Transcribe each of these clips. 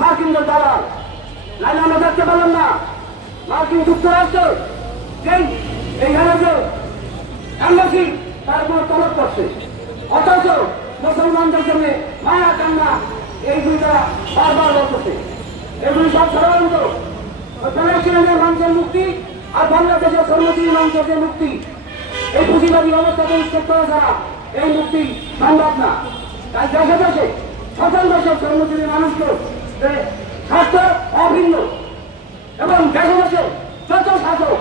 মার্কিনদের দালাল, নাইলে আমরা দেখতে পেলাম না মার্কিন যুক্তরাষ্ট্র এইখানে যে এম্বাসি তার কোনো তলব করছে, অথচ মুসলমানদের জন্য মায়া কান্না এই দুইটা বারবার বলতেছে। এগুলি সব সাধারণত প্যালেস্টাইনের মানুষের মুক্তি আর বাংলাদেশের কর্মজীবী মানুষের যে মুক্তি, এই পুঁজিবাদী অবস্থাকে উচ্ছেদ করা ছাড়া এই মুক্তি সম্ভব না। তাই দেশে দেশে সকল দেশের কর্মজীবী মানুষকে স্বার্থ অভিন্ন এবং দেশে দেশে যত শাসক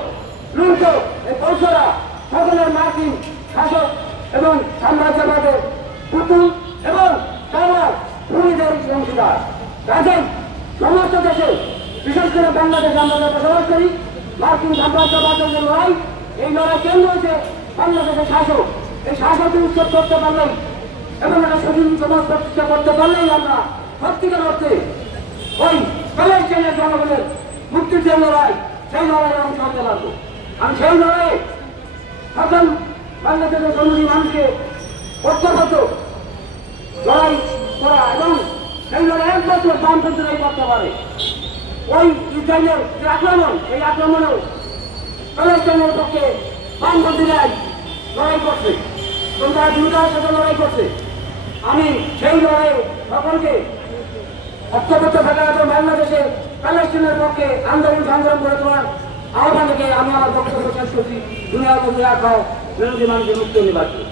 লুণ্ঠ এই পৌঁছরা সকলের মার্কিন শাসক এবং সাম্রাজ্যবাদের পুতুল এবং তারা ভূমিদের অংশীদার। কাজেই সমস্ত দেশে বিশেষ করে বাংলাদেশে আমরা বসবাস করি, মার্কিন সাম্রাজ্যবাদের যে লড়াই, এই লড়াই কেন্দ্র হচ্ছে বাংলাদেশের শাসক। এই শাসককে উচ্ছেদ করতে পারলেই এবং একটা স্বাধীন সমাজ প্রতিষ্ঠা করতে পারলেই আমরা সত্যিকার অর্থে ওই প্যালেস্টাইনের জনগণের মুক্তির যে লড়াই, সেই লড়াইয়ে অংশ হতে পারবো। আমি সেই লড়াইয়ে সকল বাংলাদেশের জনগণী মানুষকে ঐক্যবদ্ধ লড়াই করা এবং সেই লড়াই একমাত্র বামপন্থীরাই করতে পারে। ওই ইসরায়েলের যে আক্রমণ, এই আক্রমণেও প্যালেস্টাইনের পক্ষে বামপন্থীরাই লড়াই করছে এবং তারা দুর্গার সাথে লড়াই করছে। আমি সেই লড়াইয়ে সকলকে ঐক্যবদ্ধ থাকা এবং বাংলাদেশে প্যালেস্টাইনের পক্ষে আন্দোলন সংগ্রাম করে তোলার আহ্বানকে আমি আমার বক্তব্য শেষ করছি। দুনিয়ার মধ্যে রাখা বিরোধী মানুষের মুক্তি নির্বাচন।